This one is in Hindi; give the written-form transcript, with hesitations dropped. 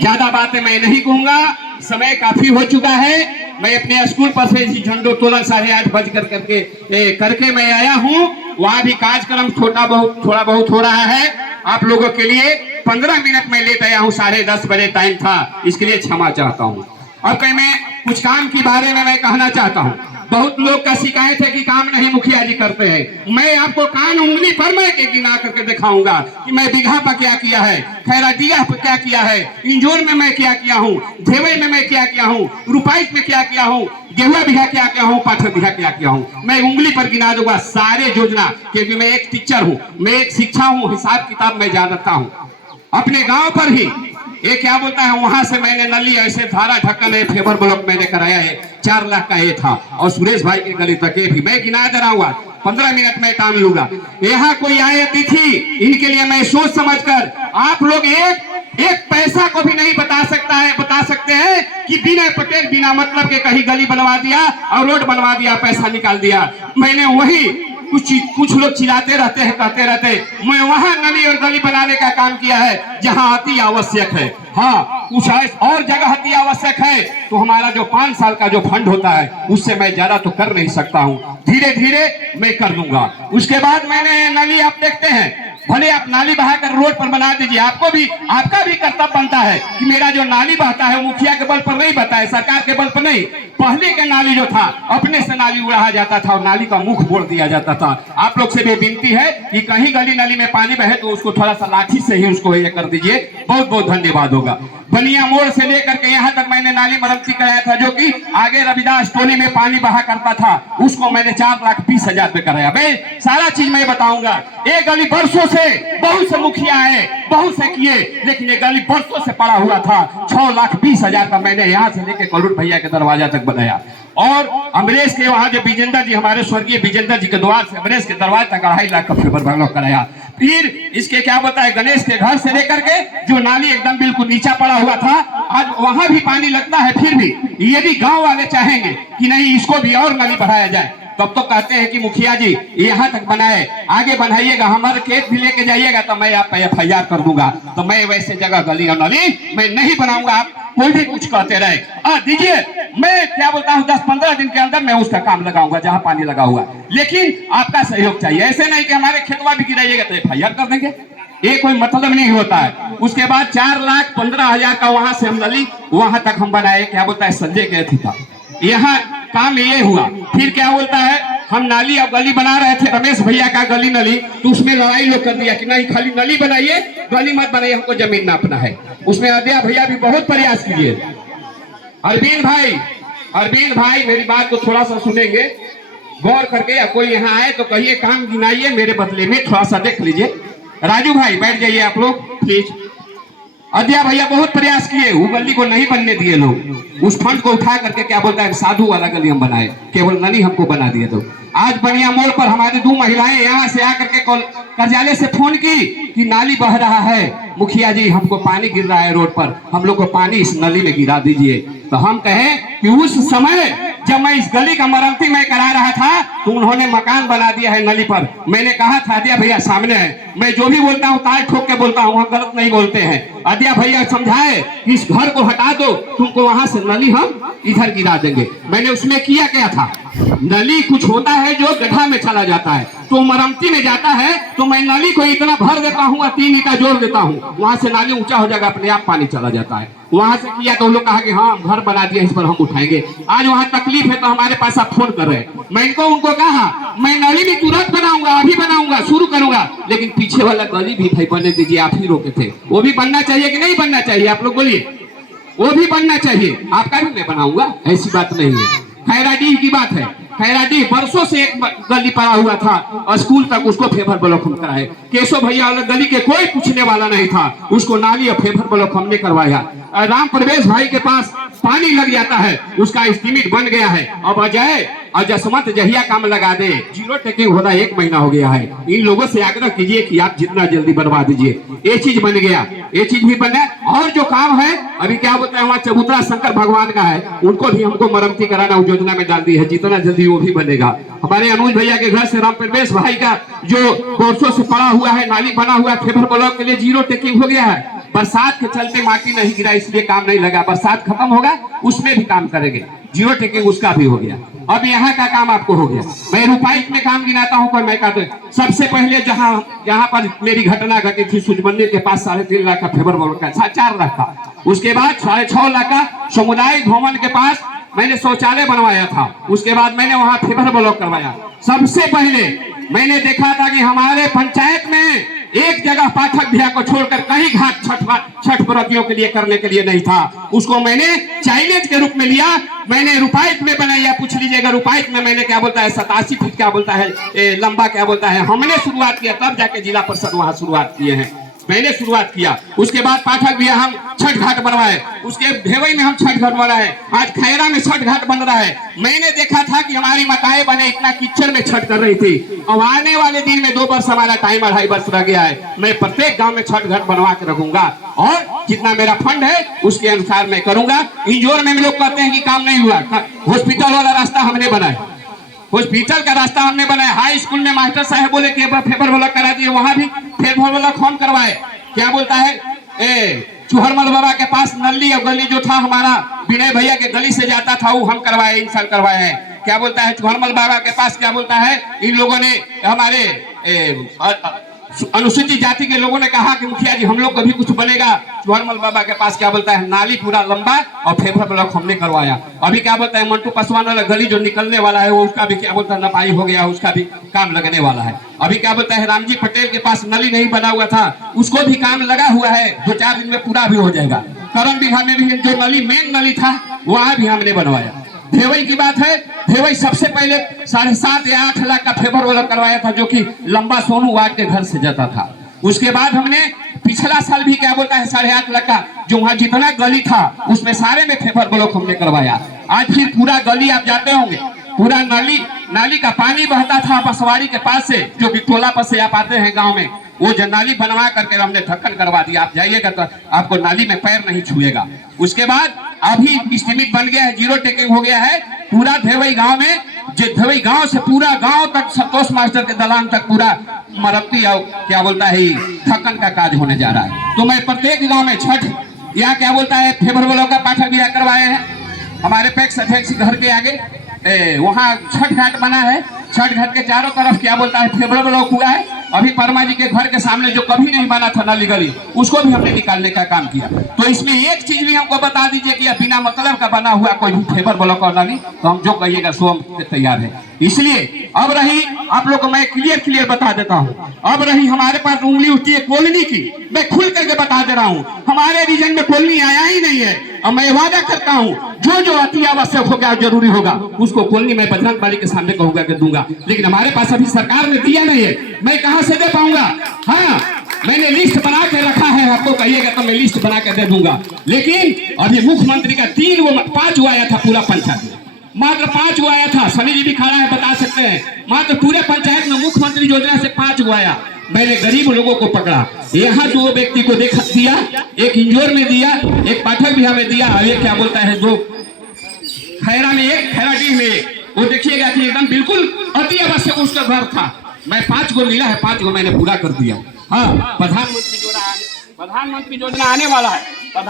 ज्यादा बातें मैं नहीं कहूंगा, समय काफी हो चुका है। मैं अपने स्कूल पर से झंडोत्तोलन 8:30 करके मैं आया हूँ। वहाँ भी कार्यक्रम थोड़ा बहुत हो रहा है। आप लोगों के लिए 15 मिनट में लेट आया हूँ, 10:30 बजे टाइम था, इसके लिए क्षमा चाहता हूँ। अब मैं कुछ काम के बारे में मैं कहना चाहता हूँ। बहुत लोग का शिकायत है कि काम नहीं मुखिया जी करते हैं। मैं आपको कान उंगली पर मैं के गिना करके दिखाऊंगा कि मैं बीघा पर क्या किया है, खैराडीह पर क्या किया है, इंजोर में मैं क्या किया हूँ, धेवई में मैं क्या किया हूँ, रुपाइट में क्या किया हूँ, गेहुआ बीघा क्या किया हूँ, पाथर बीघा क्या किया हूँ। मैं उंगली पर गिना दूंगा सारे योजना, क्योंकि मैं एक टीचर हूँ, मैं एक शिक्षा हूँ, हिसाब किताब मैं जानता हूँ। अपने गांव पर ही ये क्या बोलता है, वहां से मैंने नली ऐसे धारा ढक्कन है फेबर ब्लॉक मैंने कराया है, 4 लाख का ये था। और सुरेश भाई की गली तक भी मैं गिना दे रहा हूँ, 15 मिनट में टाइम लूंगा। यहाँ कोई आए अतिथि, इनके लिए मैं सोच समझकर, आप लोग एक पैसा को भी नहीं बता सकते हैं कि विनय पटेल बिना मतलब के कहीं गली बनवा दिया और रोड बनवा दिया, पैसा निकाल दिया। मैंने वही कुछ लोग चिल्लाते रहते हैं, कहते रहते, मैं वहां नली और गली बनाने का काम किया है जहां अति आवश्यक है। हाँ, कुछ और जगह अति आवश्यक है तो हमारा जो 5 साल का जो फंड होता है उससे मैं ज्यादा तो कर नहीं सकता हूँ, धीरे धीरे मैं कर लूंगा। उसके बाद मैंने नली, आप देखते हैं, भले आप नाली बहाकर रोड पर बना दीजिए, आपका भी कर्तव्य बनता है कि मेरा जो नाली बहता है मुखिया के बल पर नहीं बहता है, सरकार के बल पर नहीं। पहले के नाली जो था अपने से नाली उड़ाया जाता था और नाली का मुख बोल दिया जाता था। आप लोग से भी विनती है कि कहीं गली नाली में पानी बहे तो उसको थोड़ा सा लाठी से ही उसको ये कर दीजिए, बहुत बहुत धन्यवाद होगा। बनिया मोड़ से लेकर के यहाँ तक मैंने नाली मरम्मती कराया था, जो कि आगे रविदास टोली में पानी बहा करता था, उसको मैंने 4,20,000 पे कराया। मैं सारा चीज मैं बताऊंगा। ये गली बरसों से बहुत से मुखिया है, बहुत से किए, लेकिन ये गली बरसों से पड़ा हुआ था। 6,20,000 का मैंने यहाँ से लेके कलुट भैया के दरवाजा तक बनाया। और अमरेश के वहां जो विजेंद्र जी, हमारे स्वर्गीय विजेंद्र जी के द्वार से अमरेश के दरवाजे तक 2.5 लाख का फेवर ब्लॉक कराया। फिर इसके क्या बताया, गणेश के घर से लेकर के जो नाली एकदम बिल्कुल नीचा पड़ा हुआ था, आज वहां भी पानी लगता है। फिर भी यदि गांव वाले चाहेंगे कि नहीं इसको भी और नाली बढ़ाया जाए, तब तो कहते हैं कि मुखिया जी यहाँ तक बनाए, आगे बढ़ाइएगा, हमारे खेत भी लेके जाइएगा तो मैं आप पे FIR कर दूंगा। तो मैं वैसे जगह गली और नाली मैं नहीं बनाऊंगा। आप कोई भी कुछ कहते रहे, दीजिए, मैं क्या बोलता हूँ 10-15 दिन के अंदर मैं उसका काम लगाऊंगा जहां पानी लगा हुआ, लेकिन आपका सहयोग चाहिए। ऐसे नहीं कि हमारे खेतवा भी गिराइएगा तो FIR कर देंगे, ये कोई मतलब नहीं होता है। उसके बाद 4,15,000 का वहां से हम नली वहां तक हम बनाए, क्या बोलता है, संजय के थी था, यहाँ काम ये हुआ। फिर क्या बोलता है, हम नाली और गली बना रहे थे, रमेश भैया का गली नली, तो उसमें लड़ाई लोग कर दिया कि नहीं खाली नली बनाइए, गली मत बनाइए, हमको जमीन नापना है। उसमें अदया भैया भी बहुत प्रयास किए। अरविंद भाई मेरी बात को थोड़ा सा सुनेंगे गौर करके, या कोई यहाँ आए तो कहिए काम गिनाइए मेरे बदले में, थोड़ा सा देख लीजिए। राजू भाई बैठ जाइए आप लोग प्लीज। अदया भैया बहुत प्रयास किए, वो गली को नहीं बनने दिए लोग, उस फंड को उठा करके क्या बोलता है साधु वाला गली हम बनाए, केवल नली हमको बना दिए। तो आज बनिया मोड़ पर हमारी 2 महिलाएं यहाँ से आकर के कार्यालय से फोन की कि नाली बह रहा है, मुखिया जी हमको पानी गिर रहा है रोड पर, हम लोग को पानी इस नली में गिरा दीजिए। तो हम कहे कि उस समय जब मैं इस गली का मरम्मती मैं करा रहा था तो उन्होंने मकान बना दिया है नली पर। मैंने कहा था अदया भैया सामने है, मैं जो भी बोलता हूँ ताल ठोक के बोलता हूँ, वहाँ गलत नहीं बोलते हैं। अदया भैया समझाए कि इस घर को हटा दो, तुमको वहां से नली हम इधर गिरा देंगे। मैंने उसमें किया क्या था, नली कुछ होता है जो गड्ढा में चला जाता है तो मरम्मती में जाता है, तो मैं नली को इतना भर देता हूँ, 3 ईंटा जोड़ देता हूँ, वहां से नाली ऊंचा हो जाएगा, अपने आप पानी चला जाता है। वहां से किया तो लोग कहा कि हाँ घर बना दिया, इस पर हम उठाएंगे। आज वहां तकलीफ है तो हमारे पास आप फोन कर रहे हैं। मैं उनको कहा मैं नली भी तुरंत बनाऊंगा, अभी बनाऊंगा, शुरू करूंगा, लेकिन पीछे वाला गली भी भाई बनने दीजिए, आप ही रोके थे, वो भी बनना चाहिए कि नहीं बनना चाहिए, आप लोग बोलिए, वो भी बनना चाहिए। आपका भी मैं बनाऊंगा, ऐसी बात नहीं है। खैराडीह की बात है, खैराडीह बरसों से एक गली पड़ा हुआ था, स्कूल तक उसको फेवर ब्लॉक हम कराए। केशव भैया वाला गली के कोई पूछने वाला नहीं था, उसको नाली और फेवर ब्लॉक हमने करवाया। राम प्रवेश भाई के पास पानी लग जाता है, उसका एस्टीमेट बन गया है। अब अजय जसवंत जहिया काम लगा दे, 0 टेकिंग होना 1 महीना हो गया है। इन लोगों से आग्रह कीजिए कि आप जितना जल्दी बनवा दीजिए। ये चीज बन गया, ये चीज भी बना। और जो काम है अभी क्या बोलते हैं, वहाँ चबूतरा शंकर भगवान का है, उनको भी हमको मरम्मती कराना योजना में डाल दी है, जितना जल्दी वो भी बनेगा। हमारे अनुज भैया के घर से राम प्रवेश भाई का जो वर्षों से पड़ा हुआ है नाली बना हुआ है, फेवर ब्लॉक के लिए 0 टेकिंग हो गया है। बरसात के चलते माटी नहीं गिरा इसलिए काम नहीं लगा, बरसात खत्म होगा उसमें भी काम करेंगे, जीरो टेकिंग उसका भी हो गया। अब यहाँ का काम आपको हो गया। मैं रुपाइट में काम गिनाता हूँ, कोई मैं का तो सबसे पहले जहाँ पर मेरी घटना घटी थी सूर्य मंदिर के पास 3.5 लाख का फेवर बोल का 4 लाख का, उसके बाद 6.5 लाख का सामुदायिक भवन के पास मैंने शौचालय बनवाया था, उसके बाद मैंने वहां फेवर ब्लॉक करवाया। सबसे पहले मैंने देखा था कि हमारे पंचायत में एक जगह पाठक भैया को छोड़कर कहीं घाट छठ व्रतियों के लिए करने के लिए नहीं था, उसको मैंने चैलेंज के रूप में लिया। मैंने रुपाइट में बनाया, पूछ लीजिएगा रुपाइट में मैंने क्या बोलता है 87 फीट क्या बोलता है लंबा क्या बोलता है, हमने शुरुआत किया, तब जाके जिला परिषद वहां शुरुआत किए हैं, मैंने शुरुआत किया। उसके बाद पाठक भैया हम छठ घाट बनवाए, उसके भेवई में हम छठ घाट बनाए, आज खैरा में छठ घाट बन रहा है। मैंने देखा था कि हमारी माताएं बने इतना कीचड़ में छठ कर रही थी, अब आने वाले दिन में 2 वर्ष हमारा टाइम 2.5 वर्ष रह गया है, मैं प्रत्येक गांव में छठ घाट बनवा के रखूंगा और जितना मेरा फंड है उसके अनुसार मैं करूंगा। इंजोर में लोग कहते हैं कि काम नहीं हुआ, हॉस्पिटल वाला रास्ता हमने बनाया, हॉस्पिटल का रास्ता हमने बनाया, हाई स्कूल में मास्टर साहब बोले कि फेवर ब्लॉक करा दिए, वहां भी फेवर ब्लॉक हम करवाए। क्या बोलता है चुहरमल बाबा के पास नली और गली जो था हमारा विनय भैया के गली से जाता था वो हम करवाए, इन साल करवाए हैं। क्या बोलता है चुहरमल बाबा के पास क्या बोलता है इन लोगों ने हमारे अनुसूचित जाति के लोगों ने कहा कि मुखिया जी हम लोग कभी कुछ बनेगा, चुहरमल बाबा के पास क्या बोलता है नाली पूरा लंबा और फेवर ब्लॉक हमने करवाया। अभी क्या बोलता है मंटू पासवान वाला गली जो निकलने वाला है वो उसका भी क्या बोलता है नपाई हो गया, उसका भी काम लगने वाला है। अभी क्या बोलता है रामजी पटेल के पास नली नहीं बना हुआ था, उसको भी काम लगा हुआ है, 2-4 दिन में पूरा भी हो जाएगा। करण बिघा में भी जो नली मेन नली था वहां भी हमने बनवाया। भेवई की बात है, भेवई सबसे पहले 7.5 या 8 लाख का फेवर ब्लॉक करवाया था जो कि लंबा सोनू वार्ड के घर से जाता था। उसके बाद हमने पिछला साल भी क्या बोलता है 8.5 लाख का जो वहां जितना गली था उसमें सारे में फेवर ब्लॉक हमने करवाया। आज फिर पूरा गली आप जाते होंगे, पूरा नाली का पानी बहता था बसवाड़ी के पास से जो कि टोला पर से आप आते हैं गाँव में, वो जो नाली बनवा करके हमने ढक्कन करवा दिया, आप जाइएगा तो आपको नाली में पैर नहीं छुएगा। उसके बाद अभी एस्टीमेट बन गया है, जीरो टेकिंग हो गया है पूरा धेवई गांव में, जो धेवई गांव से पूरा गांव तक संतोष मास्टर के दलान तक पूरा मरम्मती और क्या बोलता है ढक्कन का काज होने जा रहा है। तो मैं प्रत्येक गांव में छठ यहाँ क्या बोलता है फेवर ब्लॉक का पाठक भी करवाए हैं। हमारे पैक्स अध्यक्ष घर के आगे वहाँ छठ घाट बना है, छठ घाट के चारों तरफ क्या बोलता है फेवर ब्लॉक हुआ है। अभी परमा जी के घर के सामने जो कभी नहीं बना था नाली गली उसको भी हमने निकालने का काम किया। तो इसमें एक चीज भी हमको बता दीजिए कि बिना मतलब का बना हुआ कोई भी फेवर ब्लॉक और नाली, तो हम जो कहिएगा सो हम तैयार है। इसलिए अब रही आप लोग को मैं क्लियर बता देता हूँ, अब रही हमारे पास उंगली उठती है कॉलोनी की, मैं खुल करके बता दे रहा हूँ हमारे रीजन में कॉलोनी आया ही नहीं है। और मैं वादा करता हूँ जो अति आवश्यक होगा जरूरी होगा उसको कॉलोनी में बजरंग बाली के सामने कहूंगा कि दूंगा, लेकिन हमारे पास अभी सरकार ने दिया नहीं है, मैं कहां से दे पाऊंगा। हाँ मैंने लिस्ट बना के रखा है, आपको कहिएगा तो मैं लिस्ट बना के दे दूंगा। लेकिन अभी मुख्यमंत्री का 5 आया था पूरा पंचायत में, मात्र 5 आया था, सनी जी भी खड़ा है बता सकते हैं, मात्र पूरे पंचायत में मुख्यमंत्री योजना से 5 आया। मैंने गरीब लोगों को पकड़ा, यहाँ 2 व्यक्ति को दिया, एक इंजोर में दिया, एक पाठक भी हमें दिया, एक क्या बोलता है 2 खैरा में, एक खैराडीह में। वो देखिएगा कि एकदम बिल्कुल अति आवश्यक उसका घर था। मैं 5 को मिला है, 5 को मैंने पूरा कर दिया। हाँ प्रधानमंत्री योजना आने वाला है।